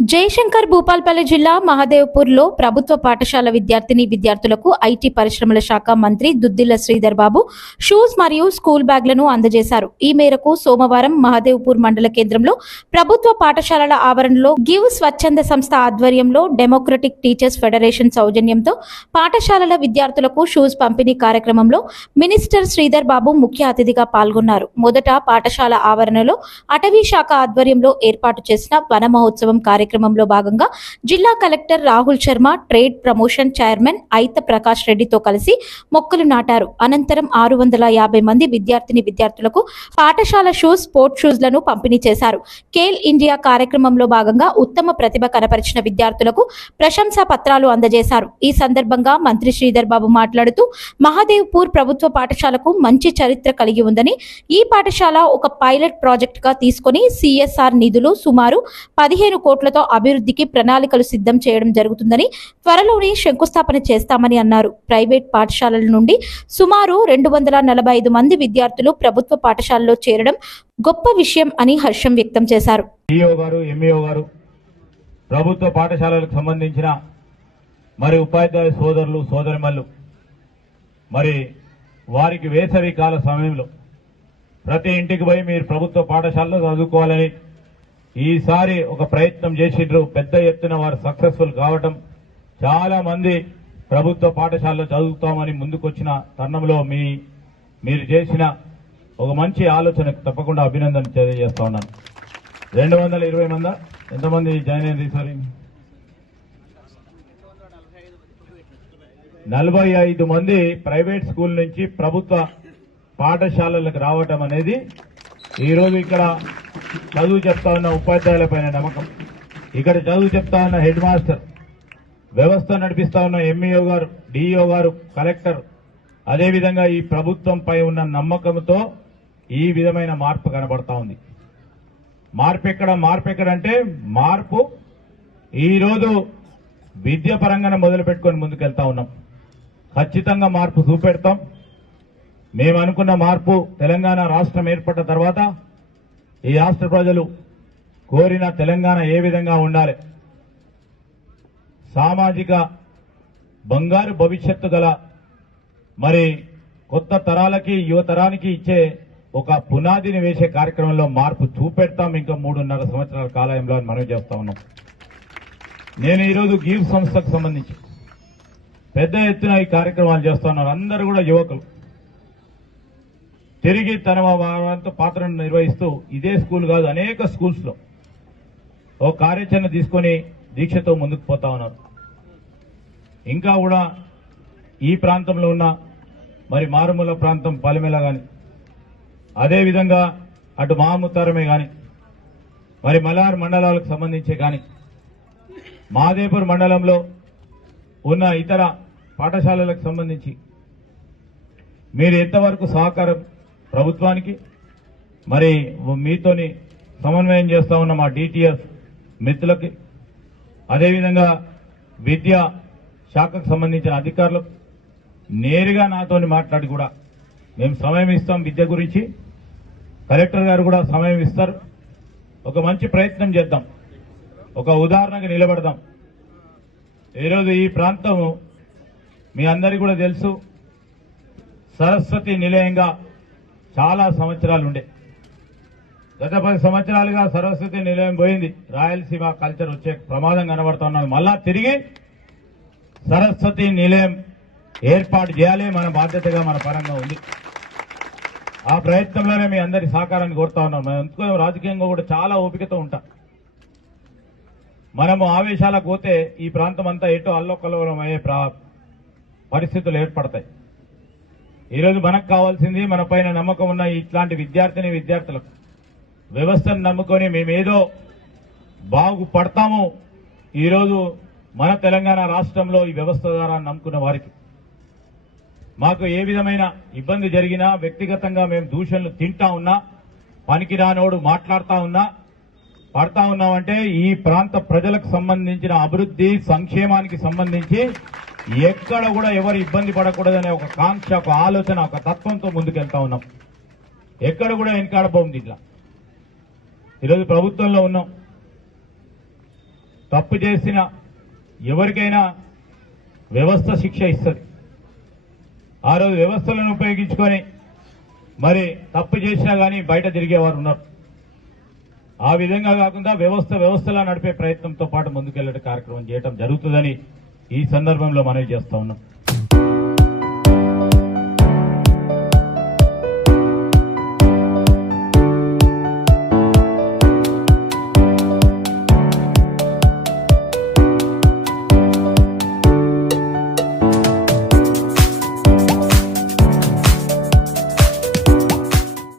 జయశంకర్ భూపాల్పల్లి జిల్లా మహదేవ్పూర్లో ప్రభుత్వ పాఠశాల విద్యార్థిని విద్యార్థులకు ఐటీ పరిశ్రమల శాఖ మంత్రి దుద్దిల్ల శ్రీధర్ బాబు షూస్ మరియు స్కూల్ బ్యాగ్లను అందజేశారు. ఈ మేరకు సోమవారం మహదేవ్పూర్ మండల కేంద్రంలో ప్రభుత్వ పాఠశాలల ఆవరణలో గివ్ స్వచ్ఛంద సంస్థ ఆధ్వర్యంలో డెమోక్రటిక్ టీచర్స్ ఫెడరేషన్ సౌజన్యంతో పాఠశాలల విద్యార్థులకు షూస్ పంపిణీ కార్యక్రమంలో మినిస్టర్ శ్రీధర్ బాబు ముఖ్య అతిథిగా పాల్గొన్నారు. మొదట పాఠశాల ఆవరణలో అటవీ శాఖ ఆధ్వర్యంలో ఏర్పాటు చేసిన వన మహోత్సవం కార్యక్రమంలో భాగంగా జిల్లా collector Rahul Sharma trade promotion chairman Aitha Prakash రెడ్డితో కలిసి మొక్కలు నాటారు. అనంతరం ఆరు వందల యాభై మంది విద్యార్థిని విద్యార్థులకు పాఠశాల షూస్ స్పోర్ట్ షూస్లను పంపిణీ చేశారు. కేల్ ఇండియా కార్యక్రమంలో భాగంగా ఉత్తమ ప్రతిభ కనపరిచిన విద్యార్థులకు ప్రశంసా పత్రాలు అందజేశారు. ఈ సందర్భంగా మంత్రి శ్రీధర్ బాబు మాట్లాడుతూ మహాదేవ్పూర్ ప్రభుత్వ పాఠశాలకు మంచి చరిత్ర కలిగి ఉందని ఈ పాఠశాల ఒక పైలట్ ప్రాజెక్ట్గా తీసుకొని సిఎస్ఆర్ నిధులు సుమారు పదిహేను కోట్లతో అభివృద్ధికి ప్రణాళికలు సిద్ధం చేయడం జరుగుతుందని త్వరలోనే శంకుస్థాపన చేస్తామని అన్నారు. ప్రైవేట్ పాఠశాలల నుండి సుమారు రెండు వందల నలభై ఐదు మంది విద్యార్థులు ప్రభుత్వ పాఠశాలలో చేరడం గొప్ప విషయం అని హర్షం వ్యక్తం చేశారు. గారు ప్రభుత్వ పాఠశాలలకు సంబంధించిన మరి ఉపాధ్యాయ సోదరులు సోదరిమల్లు మరి వారికి వేసవి కాల సమయంలో ప్రతి ఇంటికి పోయి మీరు ప్రభుత్వ పాఠశాలలో చదువుకోవాలని ఈసారి ఒక ప్రయత్నం చేసిండ్రు. పెద్ద ఎత్తున వారు సక్సెస్ఫుల్ కావటం చాలా మంది ప్రభుత్వ పాఠశాలలో చదువుతామని ముందుకొచ్చిన తరుణంలో మీ మీరు చేసిన ఒక మంచి ఆలోచనకు తప్పకుండా అభినందన తెలియజేస్తా ఉన్నాను. రెండు వందల ఇరవై మంది? ఎంతమంది జాయిన్ అయింది ఈసారి? నలభై ఐదు మంది ప్రైవేట్ స్కూల్ నుంచి ప్రభుత్వ పాఠశాలలకు రావటం అనేది ఈరోజు ఇక్కడ చదువు చెప్తా ఉన్న ఉపాధ్యాయుల పైన నమ్మకం. ఇక్కడ చదువు చెప్తా ఉన్న హెడ్ మాస్టర్ వ్యవస్థ నడిపిస్తా ఉన్న ఎంఈఓ గారు డిఈఓ గారు కలెక్టర్. అదేవిధంగా ఈ ప్రభుత్వంపై ఉన్న నమ్మకంతో ఈ విధమైన మార్పు కనబడతా ఉంది. మార్పు ఎక్కడ? మార్పు ఎక్కడంటే మార్పు ఈరోజు విద్య పరంగా మొదలు పెట్టుకొని ముందుకెళ్తా ఉన్నాం. ఖచ్చితంగా మార్పు చూపెడతాం. మేము అనుకున్న మార్పు తెలంగాణ రాష్ట్రం ఏర్పడ్డ తర్వాత ఈ రాష్ట్ర ప్రజలు కోరిన తెలంగాణ ఏ విధంగా ఉండాలి? సామాజిక బంగారు భవిష్యత్తు గల మరి కొత్త తరాలకి యువతరానికి ఇచ్చే ఒక పునాదిని వేసే కార్యక్రమంలో మార్పు చూపెడతాం. ఇంకా మూడున్నర సంవత్సరాల కాలంలో అని మనం చేస్తా ఉన్నాం. నేను ఈరోజు గీవ్ సంస్థకు సంబంధించి పెద్ద ఎత్తున ఈ కార్యక్రమాలు చేస్తున్నారు అందరూ కూడా యువకులు. తిరిగి తన పాత్రను నిర్వహిస్తూ ఇదే స్కూల్ కాదు అనేక స్కూల్స్లో ఓ కార్యాచరణ తీసుకొని దీక్షతో ముందుకు పోతా ఉన్నారు. ఇంకా కూడా ఈ ప్రాంతంలో ఉన్న మరి మారుమూల ప్రాంతం పలిమెల కానీ అదేవిధంగా అటు మాముతారమే కానీ మరి మలార్ మండలాలకు సంబంధించి కానీ మాదేపూర్ మండలంలో ఉన్న ఇతర పాఠశాలలకు సంబంధించి మీరు ఎంతవరకు సహకారం ప్రభుత్వానికి మరి మీతోని సమన్వయం చేస్తా ఉన్న మా డిటిఎస్ మిత్రులకి అదేవిధంగా విద్యా శాఖకు సంబంధించిన అధికారులకు నేరుగా నాతోని మాట్లాడి కూడా మేము సమయం ఇస్తాం విద్య గురించి. కలెక్టర్ గారు కూడా సమయం ఇస్తారు. ఒక మంచి ప్రయత్నం చేద్దాం. ఒక ఉదాహరణగా నిలబడదాం. ఈరోజు ఈ ప్రాంతం మీ అందరికీ కూడా తెలుసు. సరస్వతి నిలయంగా చాలా సంవత్సరాలు ఉండే గత పది సంవత్సరాలుగా సరస్వతి నిలయం పోయింది. రాయలసీమ కల్చర్ వచ్చే ప్రమాదం కనబడుతున్నది. మళ్ళా తిరిగి సరస్వతి నిలయం ఏర్పాటు చేయాలి మన బాధ్యతగా మన పరంగా ఉంది. ఆ ప్రయత్నంలోనే మీ అందరి సహకారాన్ని కోరుతా ఉన్నాం. మేము ఎందుకో రాజకీయంగా కూడా చాలా ఓపికతో ఉంటాం. మనము ఆవేశాలకు పోతే ఈ ప్రాంతం అంతా ఎటో అల్లోకల్లోలం అయ్యే ప్రా- పరిస్థితులు ఏర్పడతాయి. ఈరోజు మనకు కావాల్సింది మన పైన నమ్మకం ఉన్న ఇట్లాంటి విద్యార్థిని విద్యార్థులకు. వ్యవస్థను నమ్ముకొని మేమేదో బాగుపడతాము ఈరోజు మన తెలంగాణ రాష్ట్రంలో ఈ వ్యవస్థ ద్వారా నమ్ముకున్న వారికి. మాకు ఏ విధమైన ఇబ్బంది జరిగినా వ్యక్తిగతంగా మేము దూషణలు తింటా ఉన్నా పనికిరానోడు మాట్లాడుతూ ఉన్నా పడతా ఉన్నామంటే ఈ ప్రాంత ప్రజలకు సంబంధించిన అభివృద్ధి సంక్షేమానికి సంబంధించి ఎక్కడ కూడా ఎవరు ఇబ్బంది పడకూడదనే ఒక కాంక్ష ఒక ఆలోచన ఒక తత్వంతో ముందుకెళ్తా ఉన్నాం. ఎక్కడ కూడా వెనకాడబోంది ఇట్లా ఈరోజు ప్రభుత్వంలో ఉన్నాం. తప్పు చేసిన ఎవరికైనా వ్యవస్థ శిక్ష ఇస్తుంది. ఆ రోజు వ్యవస్థలను ఉపయోగించుకొని మరి తప్పు చేసినా కానీ బయట తిరిగేవారు ఉన్నారు. ఆ విధంగా కాకుండా వ్యవస్థ వ్యవస్థలా నడిపే ప్రయత్నంతో పాటు ముందుకెళ్ళే కార్యక్రమం చేయడం జరుగుతుందని ఈ సందర్భంలో మనవి చేస్తా ఉన్నాం.